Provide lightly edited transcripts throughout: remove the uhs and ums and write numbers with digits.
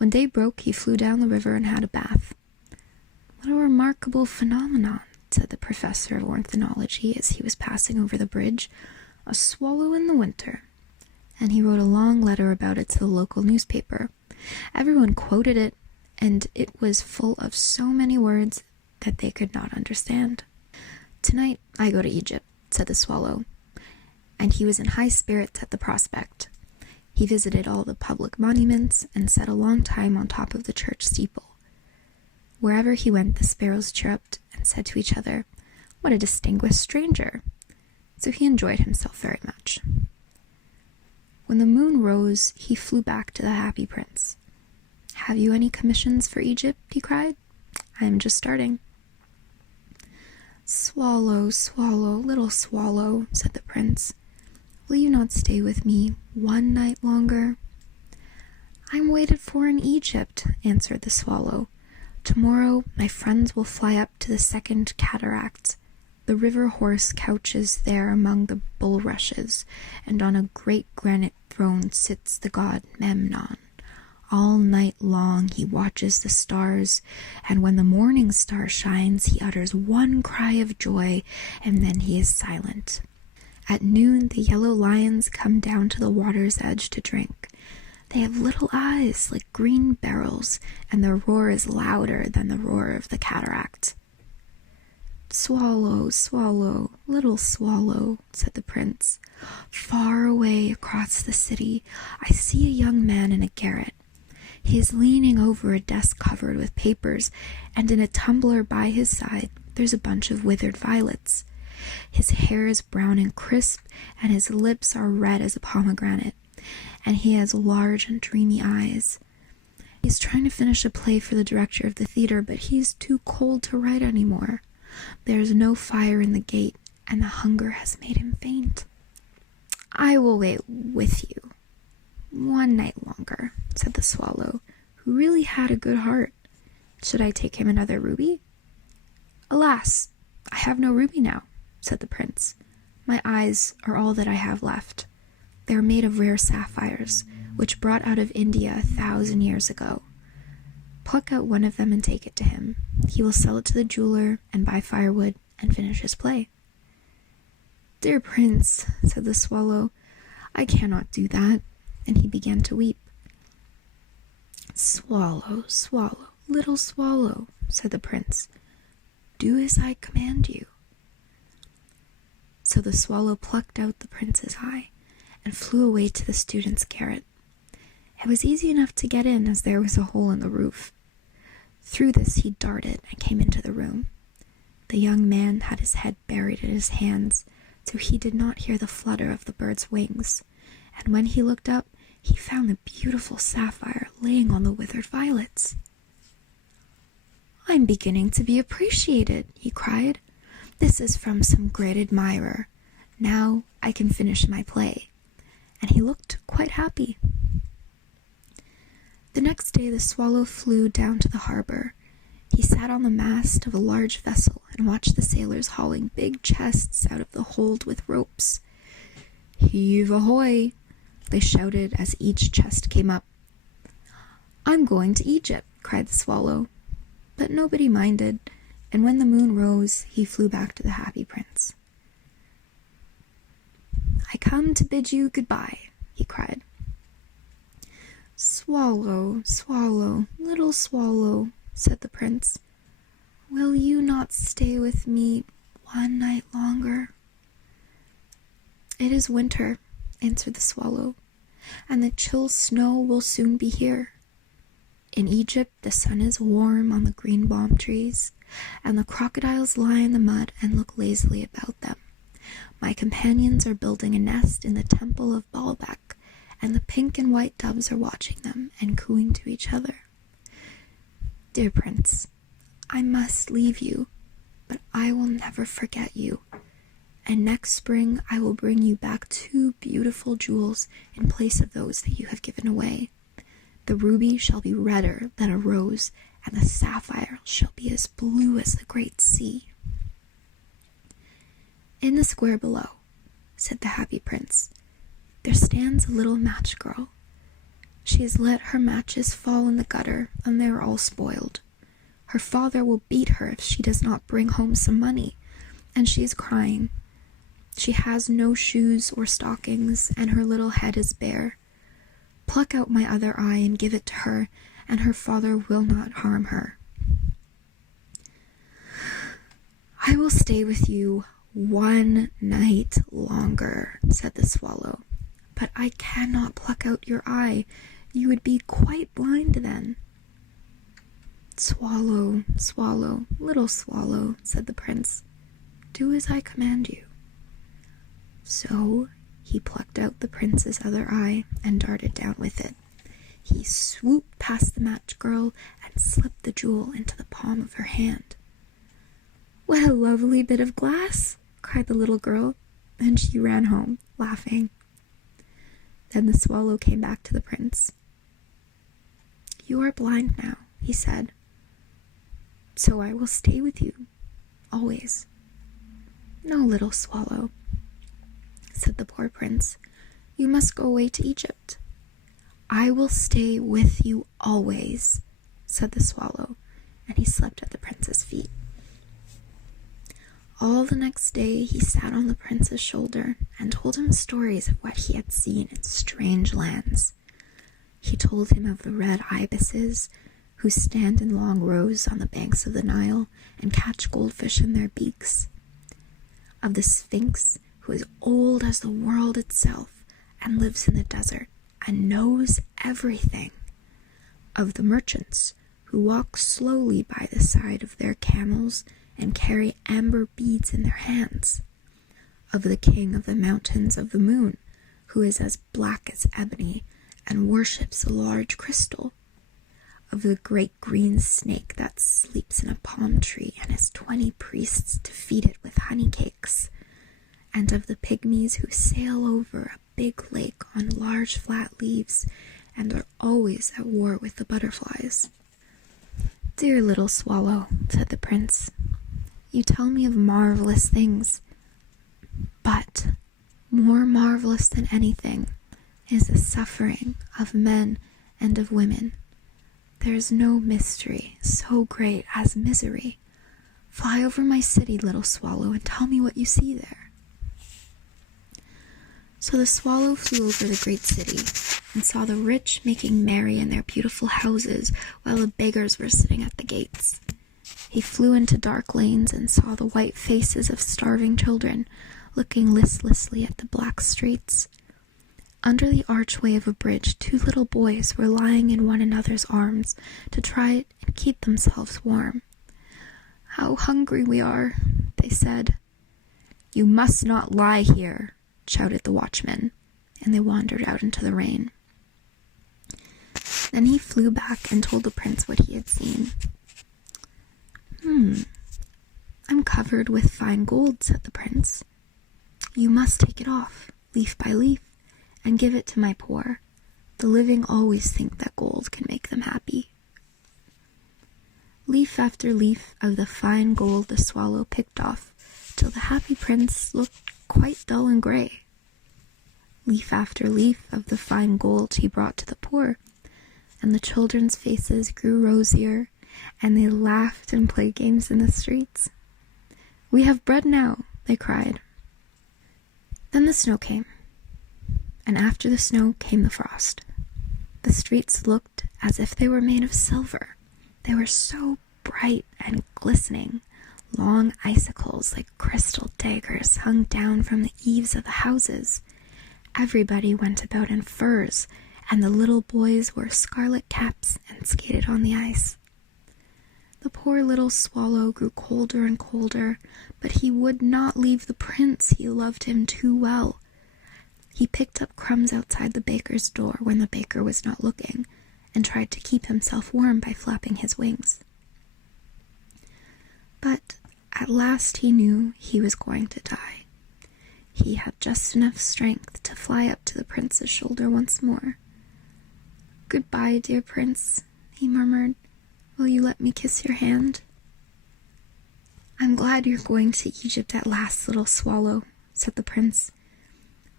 When day broke, he flew down the river and had a bath. "What a remarkable phenomenon," said the professor of ornithology as he was passing over the bridge. "A swallow in the winter." And he wrote a long letter about it to the local newspaper. Everyone quoted it, and it was full of so many words that they could not understand. "Tonight I go to Egypt," said the swallow, and he was in high spirits at the prospect. He visited all the public monuments and sat a long time on top of the church steeple. Wherever he went, the sparrows chirruped and said to each other, "What a distinguished stranger!" So he enjoyed himself very much. When the moon rose, he flew back to the Happy Prince. "Have you any commissions for Egypt?" he cried. "I am just starting." "Swallow, swallow, little swallow," said the prince, "will you not stay with me one night longer?" "I'm waited for in Egypt," answered the swallow. "Tomorrow my friends will fly up to the second cataract. The river horse couches there among the bulrushes, and on a great granite throne sits the god Memnon. All night long he watches the stars, and when the morning star shines, he utters one cry of joy, and then he is silent. At noon the yellow lions come down to the water's edge to drink. They have little eyes like green beryls, and their roar is louder than the roar of the cataract." "Swallow, swallow, little swallow," said the prince. "Far away across the city I see a young man in a garret. He is leaning over a desk covered with papers, and in a tumbler by his side there's a bunch of withered violets. His hair is brown and crisp, and his lips are red as a pomegranate, and he has large and dreamy eyes. He's trying to finish a play for the director of the theater, but he's too cold to write anymore. There's no fire in the gate, and the hunger has made him faint." "I will wait with you one night longer," said the swallow, who really had a good heart. "Should I take him another ruby?" "Alas, I have no ruby now," said the prince. "My eyes are all that I have left. They are made of rare sapphires, which brought out of India 1,000 years ago. Pluck out one of them and take it to him. He will sell it to the jeweler and buy firewood and finish his play." "Dear prince," said the swallow, "I cannot do that," and he began to weep. "Swallow, swallow, little swallow," said the prince, "do as I command you." So the swallow plucked out the prince's eye and flew away to the student's garret. It was easy enough to get in, as there was a hole in the roof. Through this he darted and came into the room. The young man had his head buried in his hands, so he did not hear the flutter of the bird's wings, and when he looked up, he found the beautiful sapphire laying on the withered violets. "I'm beginning to be appreciated," he cried. "This is from some great admirer. Now I can finish my play." And he looked quite happy. The next day the swallow flew down to the harbor. He sat on the mast of a large vessel and watched the sailors hauling big chests out of the hold with ropes. "Heave ahoy!" they shouted as each chest came up. "I'm going to Egypt," cried the swallow. But nobody minded, and when the moon rose, he flew back to the Happy Prince. "I come to bid you goodbye," he cried. "Swallow, swallow, little swallow," said the prince, "will you not stay with me one night longer?" "It is winter," answered the swallow, "and the chill snow will soon be here. In Egypt the sun is warm on the green balm trees, and the crocodiles lie in the mud and look lazily about them. My companions are building a nest in the temple of Baalbec, and the pink and white doves are watching them and cooing to each other. Dear prince, I must leave you, but I will never forget you, and next spring I will bring you back 2 beautiful jewels in place of those that you have given away. The ruby shall be redder than a rose, and the sapphire shall be as blue as the great sea." "In the square below," said the Happy Prince, "there stands a little match girl. She has let her matches fall in the gutter, and they are all spoiled. Her father will beat her if she does not bring home some money, and she is crying. She has no shoes or stockings, and her little head is bare. Pluck out my other eye and give it to her, and her father will not harm her. I will stay with you 1 night longer, said the swallow, but I cannot pluck out your eye. You would be quite blind then. Swallow, swallow, little swallow, said the prince, do as I command you. So he plucked out the prince's other eye and darted down with it. He swooped past the match girl and slipped the jewel into the palm of her hand. What a lovely bit of glass, cried the little girl, and she ran home, laughing. Then the swallow came back to the prince. You are blind now, he said, so I will stay with you, always. No, little swallow, said the poor prince, you must go away to Egypt. I will stay with you always, said the swallow, and he slept at the prince's feet. All the next day he sat on the prince's shoulder and told him stories of what he had seen in strange lands. He told him of the red ibises, who stand in long rows on the banks of the Nile and catch goldfish in their beaks, of the Sphinx, who is old as the world itself and lives in the desert and knows everything, of the merchants, who walk slowly by the side of their camels and carry amber beads in their hands, of the king of the mountains of the moon, who is as black as ebony and worships a large crystal, of the great green snake that sleeps in a palm tree and has 20 priests to feed it with honey cakes, and of the pygmies who sail over a big lake on large flat leaves and are always at war with the butterflies. Dear little swallow, said the prince, you tell me of marvelous things, but more marvelous than anything is the suffering of men and of women. There is no mystery so great as misery. Fly over my city, little swallow, and tell me what you see there. So the swallow flew over the great city and saw the rich making merry in their beautiful houses while the beggars were sitting at the gates. He flew into dark lanes and saw the white faces of starving children looking listlessly at the black streets. Under the archway of a bridge, 2 little boys were lying in one another's arms to try and keep themselves warm. How hungry we are, they said. You must not lie here, shouted the watchman, and they wandered out into the rain. Then he flew back and told the prince what he had seen. I'm covered with fine gold, said the prince. You must take it off, leaf by leaf, and give it to my poor. The living always think that gold can make them happy. Leaf after leaf of the fine gold the swallow picked off, till the happy prince looked quite dull and grey. Leaf after leaf of the fine gold he brought to the poor, and the children's faces grew rosier, and they laughed and played games in the streets. We have bread now, they cried. Then the snow came, and after the snow came the frost. The streets looked as if they were made of silver. They were so bright and glistening. Long icicles like crystal daggers hung down from the eaves of the houses. Everybody went about in furs, and the little boys wore scarlet caps and skated on the ice. The poor little swallow grew colder and colder, but he would not leave the prince. He loved him too well. He picked up crumbs outside the baker's door when the baker was not looking, and tried to keep himself warm by flapping his wings. But at last he knew he was going to die. He had just enough strength to fly up to the prince's shoulder once more. Goodbye, dear prince, he murmured. Will you let me kiss your hand? I'm glad you're going to Egypt at last, little swallow, said the prince.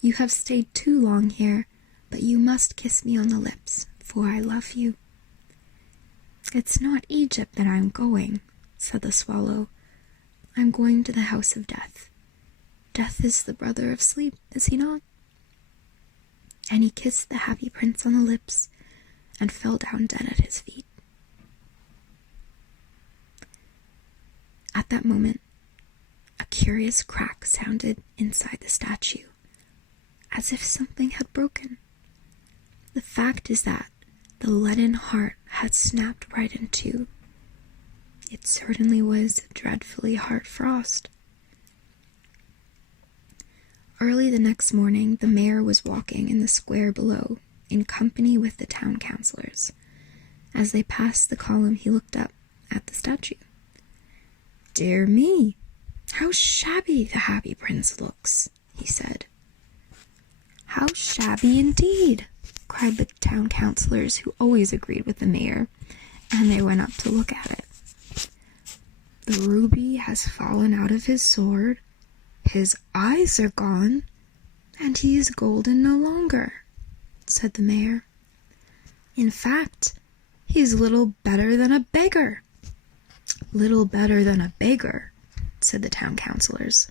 You have stayed too long here, but you must kiss me on the lips, for I love you." "It's not Egypt that I'm going," said the swallow. "I'm going to the house of death. Death is the brother of sleep, is he not?" And he kissed the happy prince on the lips and fell down dead at his feet. At that moment, a curious crack sounded inside the statue, as if something had broken. The fact is that the leaden heart had snapped right in two. It certainly was dreadfully hard frost. Early the next morning, the mayor was walking in the square below, in company with the town councillors. As they passed the column, he looked up at the statue. "Dear me, how shabby the happy prince looks," he said. "How shabby indeed," cried the town councillors, who always agreed with the mayor, and they went up to look at it. "The ruby has fallen out of his sword, his eyes are gone, and he is golden no longer," said the mayor. "In fact, he is little better than a beggar." "Little better than a beggar," said the town councillors.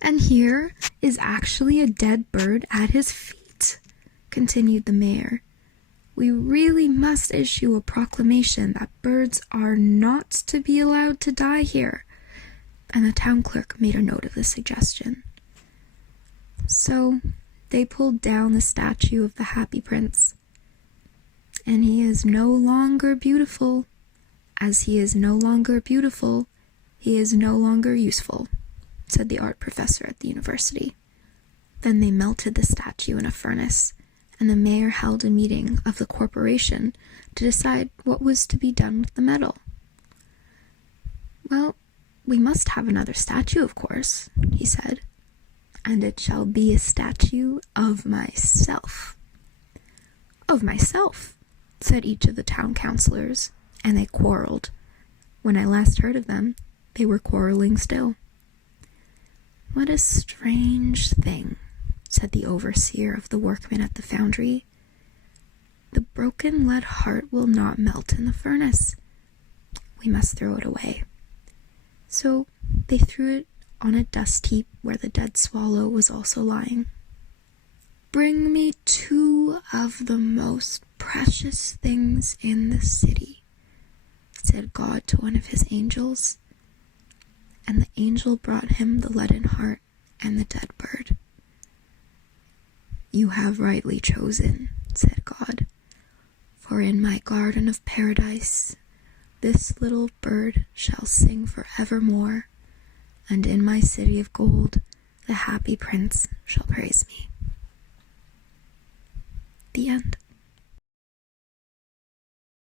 "And here is actually a dead bird at his feet," continued the mayor. "We really must issue a proclamation that birds are not to be allowed to die here." And the town clerk made a note of the suggestion. So they pulled down the statue of the happy prince. "And he is no longer beautiful. As he is no longer beautiful, he is no longer useful," said the art professor at the university. Then they melted the statue in a furnace, and the mayor held a meeting of the corporation to decide what was to be done with the metal. "Well, we must have another statue, of course," he said. "And it shall be a statue of myself." "Of myself," said each of the town councillors, and they quarreled. When I last heard of them, they were quarreling still. "What a strange thing," said the overseer of the workmen at the foundry. "The broken lead heart will not melt in the furnace. We must throw it away." So they threw it on a dust heap where the dead swallow was also lying. "Bring me 2 of the most precious things in the city," said God to one of his angels. And the angel brought him the leaden heart and the dead bird. "You have rightly chosen," said God, "for in my garden of paradise this little bird shall sing forevermore, and in my city of gold the happy prince shall praise me." The end.